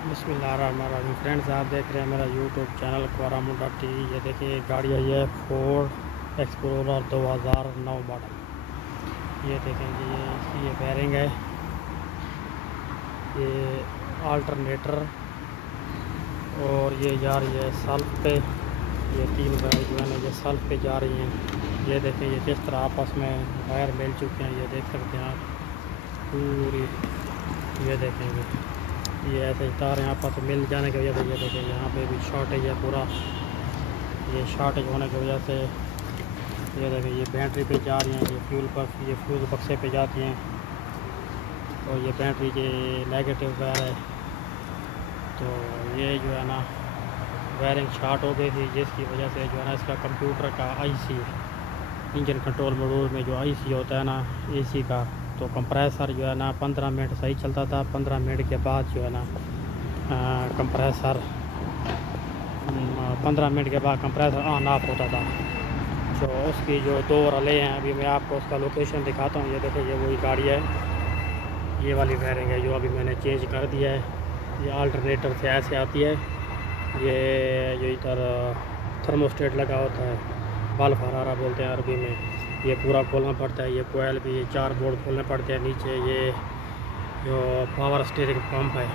बिस्मिल्लाहिर्रहमानिर्रहीम। फ्रेंड्स, आप देख रहे हैं मेरा यूट्यूब चैनल क्वारा मुंडा टीवी। ये देखिए गाड़ी आई है फोर्ड एक्सप्लोरर 2009 मॉडल। ये देखेंगे ये बेयरिंग है, ये अल्टरनेटर, और ये जा रही है सल्फ पे। ये तीन वायर जो है ना ये सल्फ पे जा रही हैं। ये देखें ये किस तरह आपस में वायर मिल चुके हैं, ये देख सकते हैं आप पूरी। ये देखेंगे ये ऐसे तार यहाँ पर मिल जाने की वजह से ये देखें यहाँ पे भी शॉर्टेज है पूरा। ये शॉर्टेज होने की वजह से ये देखें ये बैटरी पे जा रही हैं, ये फ्यूल बक्से पे जाती हैं। और ये बैटरी के नेगेटिव वायर है, तो ये जो है ना वायरिंग शॉर्ट हो गई थी, जिसकी वजह से जो है ना इसका कंप्यूटर का आईसी इंजन कंट्रोल मॉड्यूल में जो आईसी होता है ना एसी का, तो कंप्रेसर जो है ना 15 मिनट सही चलता था। 15 मिनट के बाद जो है ना कंप्रेसर 15 मिनट के बाद कंप्रेसर ऑन ऑफ होता था। तो उसकी जो दो रले हैं, अभी मैं आपको उसका लोकेशन दिखाता हूँ। ये देखिए ये वही गाड़ी है, ये वाली वायरिंग है जो अभी मैंने चेंज कर दिया है। ये अल्टरनेटर से ऐसे आती है, ये जो इधर थर्मोस्टेट लगा होता है, बाल फरारा बोलते हैं अरबी में, ये पूरा खोलना पड़ता है। ये कोयल भी, ये 4 बोर्ड खोलने पड़ते हैं। नीचे ये जो पावर स्टीयरिंग पंप है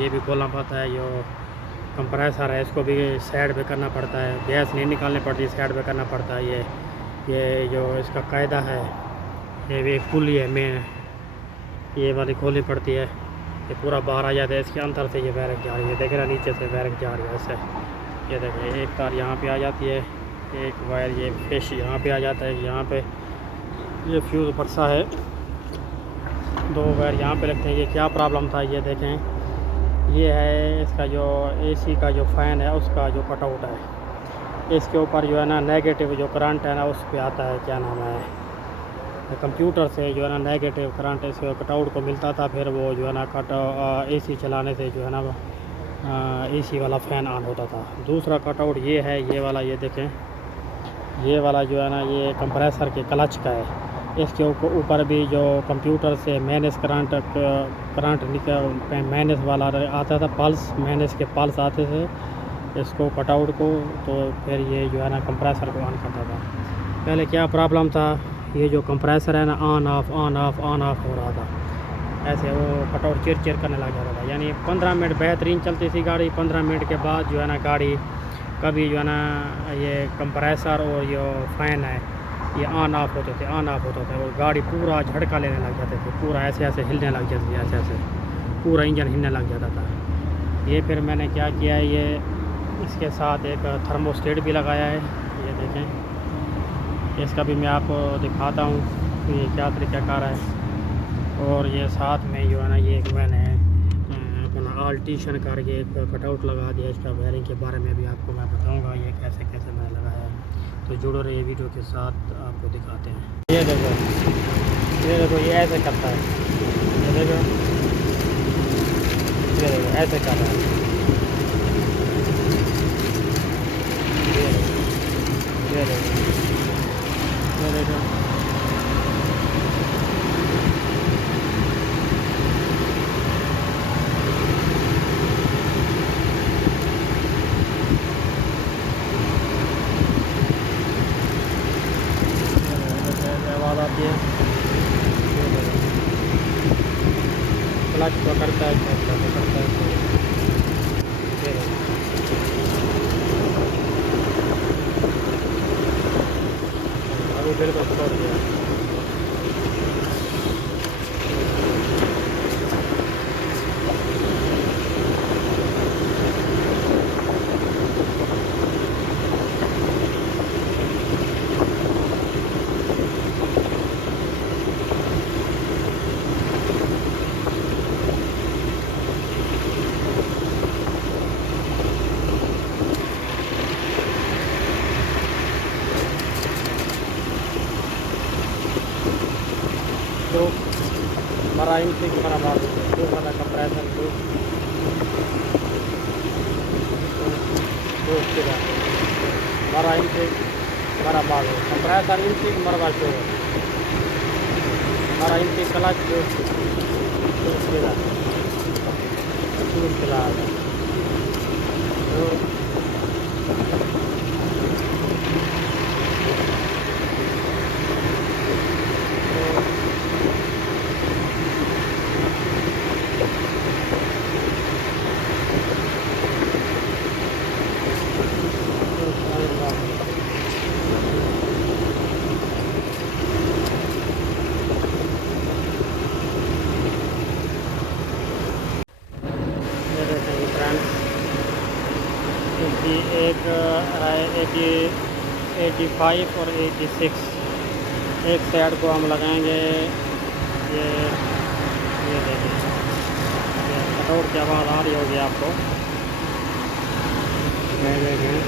ये भी खोलना पड़ता है। जो कंप्रेसर है इसको भी साइड पे करना पड़ता है, गैस नहीं निकालनी पड़ती, साइड पे करना पड़ता है। ये जो इसका कायदा है, ये भी पुली है मेन, ये वाली खोलनी पड़ती है। ये पूरा बाहर आ जाता है, इसके अंदर से ये वायरिंग जा रही है। देख रहे हैं नीचे से वायरिंग जा रही है ऐसे। ये देखें एक तार यहाँ पे आ जाती है, एक वायर ये फिश यहाँ पे आ जाता है। यहाँ पे ये फ्यूज़ बक्सा है, 2 वायर यहाँ पे लगते हैं। ये क्या प्रॉब्लम था ये देखें, ये है इसका जो एसी का जो फ़ैन है उसका जो कटआउट है। इसके ऊपर जो है ना नेगेटिव जो करंट है ना उस पर आता है, क्या नाम है, कंप्यूटर से जो है ना नेगेटिव करंट इस कटआउट को मिलता था। फिर वो जो है ना एसी चलाने से जो है ना एसी वाला फ़ैन ऑन होता था। दूसरा कटआउट ये है, ये वाला, ये देखें ये वाला जो है ना ये कंप्रेसर के क्लच का है। इसके ऊपर भी जो कंप्यूटर से मैनेज करंट निकल मैनेज वाला आता था, पल्स मैनेज के पल्स आते थे इसको कटआउट को, तो फिर ये जो है ना कंप्रेसर को ऑन करता था। पहले क्या प्रॉब्लम था, ये जो कंप्रेसर है ना ऑन ऑफ हो रहा था ऐसे, वो कटआउट चिर करने लग जाता था। यानी 15 मिनट बेहतरीन चलती थी गाड़ी। 15 मिनट के बाद जो है ना गाड़ी कभी जो है ना ये कंप्रेसर और ये फ़ैन है ये ऑन ऑफ होते थे और गाड़ी पूरा झटका लेने लग जाते थे, पूरा ऐसे हिलने लग जाती थी, ऐसे पूरा इंजन हिलने लग जाता था। ये फिर मैंने क्या किया है, ये इसके साथ एक थर्मोस्टेट भी लगाया है। ये देखें इसका भी मैं आपको दिखाता हूँ कि ये क्या तरीक़ाकार है। और ये साथ में जो है ना ये एक मैंने अपना आल्टीशन करके एक कटआउट लगा दिया। इसका वायरिंग के बारे में भी आपको मैं बताऊंगा ये कैसे कैसे मैंने लगाया है, तो जुड़ो रहिए वीडियो के साथ, आपको दिखाते हैं। ये देखो ये ऐसे करता है, ये देखो ऐसे कर रहा है। ये देखो आवाज़ आती है, क्लच पकड़ता है, पकड़ता है। अभी फिर तो छोड़ दिया। तो हमारा इंसिक हमारा मार दो हमारा कंप्रेसर दो उसके बाद हमारा इंसिक हमारा मार दो कंप्रेसर इंसिक मरवा शो हमारा इंसिक क्लच दो उसके बाद शुरू चलाया था। तो ये देखेंगे फ्रेंड्स, इसकी एक है 85 और 86। एक साइड को हम लगाएंगे। ये देखिए, ये कटआउट की आवाज़ आ रही होगी आपको। ये देखें,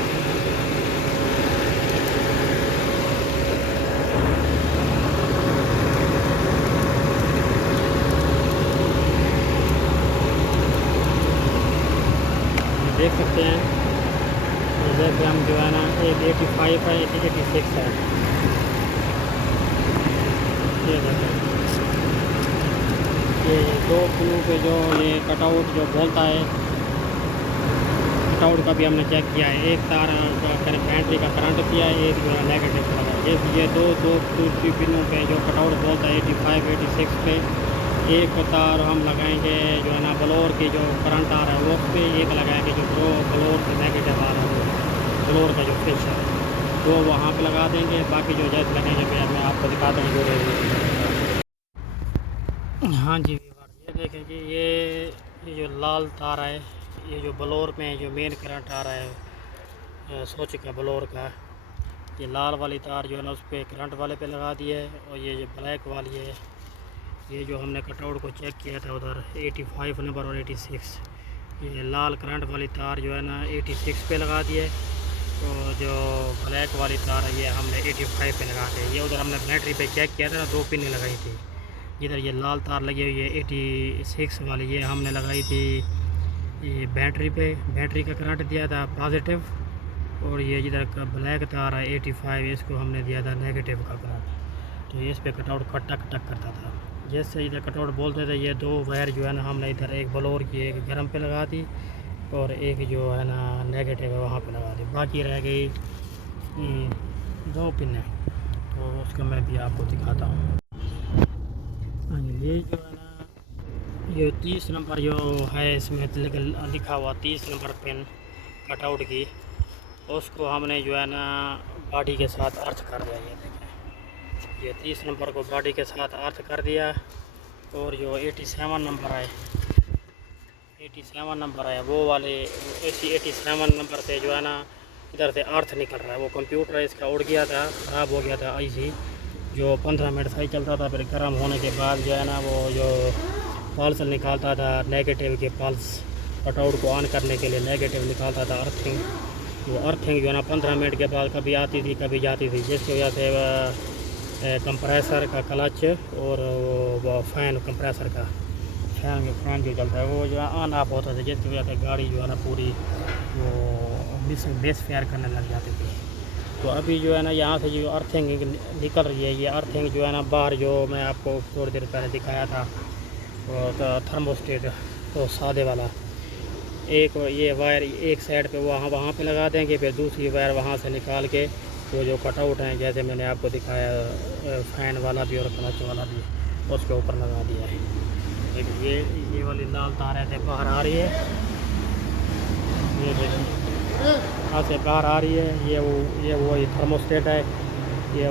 देख सकते हैं। जैसे हम जो है ना, एक 85 है, एक 86 है। ये देखें, ये दो पिनों पे जो ये कटआउट जो बोलता है, कटआउट का भी हमने चेक किया है। एक तार बैटरी का करंट किया है, एक जो है नेगेटिव लगा है। ये दो पिनों पे जो कटआउट बोलता है 85 86 पे, एक तार हम लगाएंगे जो है ना ब्लोअर की जो करंट आ रहा है वो उस पर, एक लगाएंगे जो ब्लोअर से नेगेटिव आ रहा है वो ब्लोअर का जो फिश है वो वहाँ पे लगा देंगे। बाकी जो जैसे लगेंगे मैं आपको दिखाता हूँ जो। हाँ जी व्यूअर, ये देखें कि ये जो लाल तार है, ये जो ब्लोअर में जो मेन करंट आ रहा है स्विच का ब्लोअर का, ये लाल वाली तार जो है ना उस पर करंट वाले पे लगा दी है। और ये जो ब्लैक वाली है, ये जो हमने कटआउट को चेक किया था उधर 85 नंबर और 86, ये लाल करंट वाली तार जो है ना 86 पे लगा दी है। और जो ब्लैक वाली तार है ये हमने 85 पे लगा दी है। ये उधर हमने बैटरी पे चेक किया था, 2 पिन लगाई थी। इधर ये लाल तार लगी हुई है 86 वाली, ये हमने लगाई थी ये बैटरी पे, बैटरी का करंट दिया था पॉजिटिव। और ये इधर का ब्लैक तार है 85, इसको हमने दिया था नेगेटिव का करंट। तो इस पे कटआउट टक टक करता था। जैसे इधर कटआउट बोलते थे, ये 2 वायर जो है ना हमने इधर एक ब्लोअर की एक गर्म पे लगा दी और एक जो है ना नेगेटिव है वहाँ पे लगा दी। बाकी रह गई 2 पिन है, तो उसका मैं भी आपको दिखाता हूँ। ये जो है ना, ये 30 नंबर जो है इसमें लिखा हुआ 30 नंबर पिन कटआउट की, उसको हमने जो है ना बॉडी के साथ अर्थ कर दिया। ये देखें, ये 30 नंबर को बॉडी के साथ अर्थ कर दिया। और जो 87 नंबर है, 87 नंबर है वो वाले, 87 नंबर से जो है ना इधर से अर्थ निकल रहा है। वो कंप्यूटर इसका उड़ गया था, ख़राब हो गया था आईसी, जो 15 मिनट सही चलता था, फिर गर्म होने के बाद जो है ना वो जो पल्स निकालता था नेगेटिव के पल्स, कटआउट को ऑन करने के लिए नेगेटिव निकालता था अर्थिंग। वो अर्थिंग जो है ना 15 मिनट के बाद कभी आती थी कभी जाती थी, जिसकी वजह से कंप्रेसर का क्लच और वो फैन कंप्रेसर का फैन जो चलता है वो जो है ऑन ऑफ होता था, जिसकी वजह से गाड़ी जो है ना पूरी वो बेस फेयर करने लग जाती थी। तो अभी जो है ना यहाँ से जो अर्थिंग निकल रही है, ये अर्थिंग जो है ना बाहर जो मैं आपको थोड़ी देर पहले दिखाया था तो थर्मोस्टेट तो सादे वाला, एक ये वायर एक साइड पे वहाँ पे लगा देंगे, फिर दूसरी वायर वहाँ से निकाल के वो जो कटआउट हैं जैसे मैंने आपको दिखाया फैन वाला भी और क्लच वाला भी, उसके ऊपर लगा दिया है। देखिए ये वाली लाल तार ऐसे बाहर आ रही है, ये देखिए यहाँ से बाहर आ रही है। ये वो थर्मोस्टेट है, ये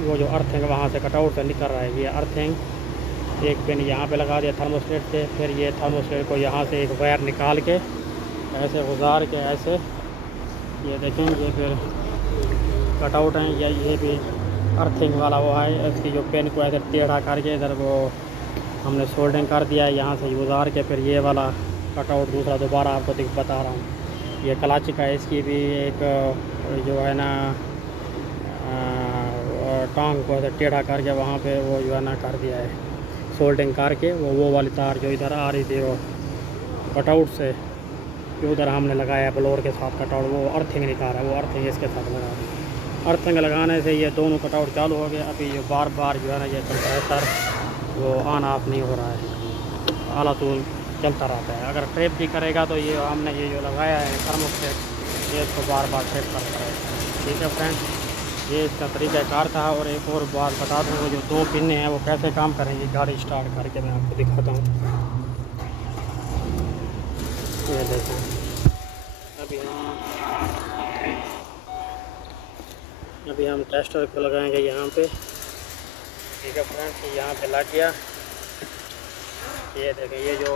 वो जो अर्थिंग वहाँ से कटआउट से निकल रहा है। ये अर्थिंग एक पिन यहाँ पे लगा दिया थर्मोस्टेट से, फिर ये थर्मोस्टेट को यहाँ से एक वायर निकाल के ऐसे गुजार के ऐसे ये देखेंगे, फिर कटआउट हैं ये भी अर्थिंग वाला वो है। इसकी जो पिन को ऐसे टेढ़ा करके इधर वो हमने सोल्डिंग कर दिया है, यहाँ से गुजार के फिर ये वाला कटआउट दूसरा दोबारा आपको बता रहा हूँ। ये क्लच का है, इसकी भी एक जो है ना टांग को ऐसे टेढ़ा करके वहाँ पे वो जो है ना कर दिया है सोल्डिंग करके। वो वाली तार जो इधर आ रही थी वो कटआउट से जो उधर हमने लगाया ब्लोअर के साथ कटआउट, वो अर्थिंग निकाल रहा है, वो अर्थिंग इसके साथ लगा दी। अर्थिंग लगाने से ये दोनों कटआउट चालू हो गए। अभी ये बार बार जो है ना ये कंप्रेसर वो ऑन ऑफ नहीं हो रहा है, आला तूल चलता रहता है। अगर ट्रिप भी करेगा तो ये हमने ये जो लगाया है थर्मोस्टेट, ये इसको बार बार ट्रिप करता रहेगा। ठीक है फ्रेंड्स, ये इसका तरीक़ाकार था। और एक और बात बता दूँ, वो जो 2 पिन हैं वो कैसे काम करेंगी, गाड़ी स्टार्ट करके मैं आपको दिखाता हूँ। ये देखें, अभी हम टेस्टर को लगाएंगे यहाँ पे। ठीक है फ्रेंड्स, यहाँ पे लग गया। ये देखें, ये जो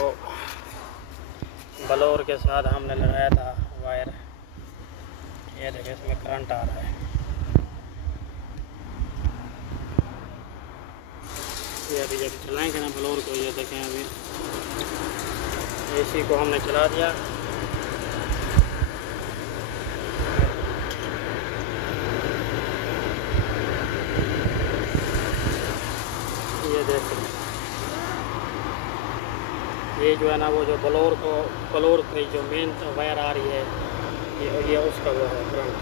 ब्लोअर के साथ हमने लगाया था वायर, ये देखें इसमें करंट आ रहा है। ये अभी जब चलाएंगे ना ब्लोअर को, ये देखें अभी एसी को हमने चला दिया। ये देखें, ये जो है ना वो जो ब्लोअर की जो मेन वायर आ रही है, ये उसका वो है करंट,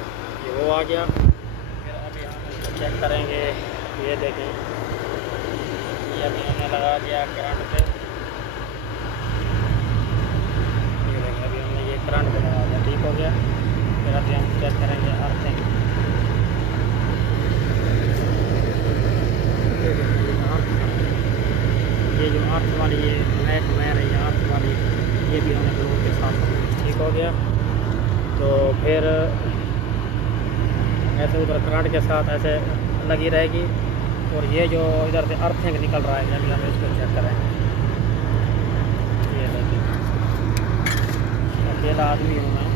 ये वो आ गया। फिर अभी हम इसको चेक करेंगे। ये देखें, ये अभी हमने लगा दिया करंट पे। ये देखें, अभी हमने ये करंट पे लगा दिया, ठीक हो गया। फिर अभी हम चेक करेंगे अर्थिंग। ये जो अर्थ वाली ये ब्लैक वायर है, ये अर्थ वाली, ये भी हमने ब्लोअर के साथ ठीक हो गया। तो फिर ऐसे उधर करंट के साथ ऐसे लगी रहेगी। और ये जो इधर से अर्थिंग निकल रहा है, अभी हम इसको चेक करेंगे। ये देखिए, अकेला आदमी हूँ मैं।